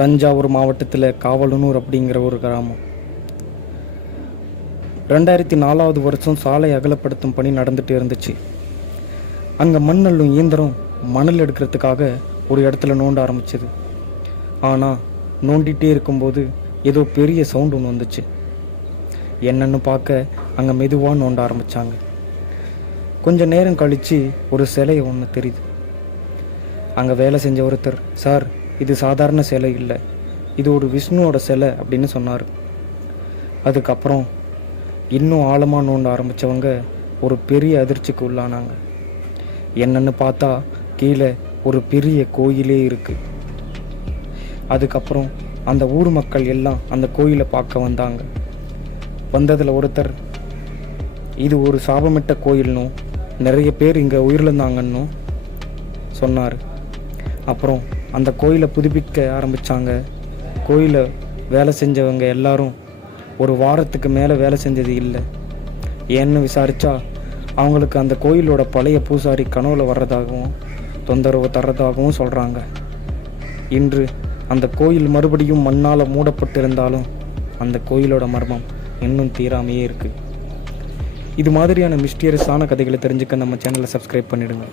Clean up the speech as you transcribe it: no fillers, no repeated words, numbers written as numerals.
தஞ்சாவூர் மாவட்டத்தில் காவலனூர் அப்படிங்கிற ஒரு கிராமம். 2004 வருஷம் சாலை அகலப்படுத்தும் பணி நடந்துகிட்டே இருந்துச்சு. அங்கே மண்ணல்லும் இயந்திரம் மணல் எடுக்கிறதுக்காக ஒரு இடத்துல நோண்ட ஆரம்பிச்சது. ஆனால் நோண்டிகிட்டே இருக்கும்போது ஏதோ பெரிய சவுண்ட் ஒன்று வந்துச்சு. என்னன்னு பார்க்க அங்கே மெதுவாக நோண்ட ஆரம்பித்தாங்க. கொஞ்சம் நேரம் கழித்து ஒரு சிலையை ஒன்று தெரியுது. அங்கே வேலை செஞ்ச ஒருத்தர், சார் இது சாதாரண சிலை இல்லை, இது ஒரு விஷ்ணுவோட சிலை அப்படின்னு சொன்னார். அதுக்கப்புறம் இன்னும் ஆழமாக நோண்ட ஆரம்பித்தவங்க ஒரு பெரிய அதிர்ச்சிக்கு உள்ளானாங்க. என்னன்னு பார்த்தா கீழே ஒரு பெரிய கோயிலே இருக்குது. அதுக்கப்புறம் அந்த ஊர் மக்கள் எல்லாம் அந்த கோயிலை பார்க்க வந்தாங்க. வந்ததில் ஒருத்தர், இது ஒரு சாபமிட்ட கோயில்னும் நிறைய பேர் இங்கே உயிரிழந்தாங்கன்னும் சொன்னார். அப்புறம் அந்த கோயிலை புதுப்பிக்க ஆரம்பித்தாங்க. கோயிலை வேலை செஞ்சவங்க எல்லாரும் ஒரு வாரத்துக்கு மேலே வேலை செஞ்சது இல்லை. ஏன்னு விசாரித்தா அவங்களுக்கு அந்த கோயிலோட பழைய பூசாரி கனவுல வர்றதாகவும் தொந்தரவு தர்றதாகவும் சொல்கிறாங்க. இன்று அந்த கோயில் மறுபடியும் மண்ணால் மூடப்பட்டிருந்தாலும் அந்த கோயிலோட மர்மம் இன்னும் தீராமையே இருக்குது. இது மாதிரியான மிஸ்டீரியஸான கதைகளை தெரிஞ்சுக்க நம்ம சேனலை சப்ஸ்கிரைப் பண்ணிடுங்க.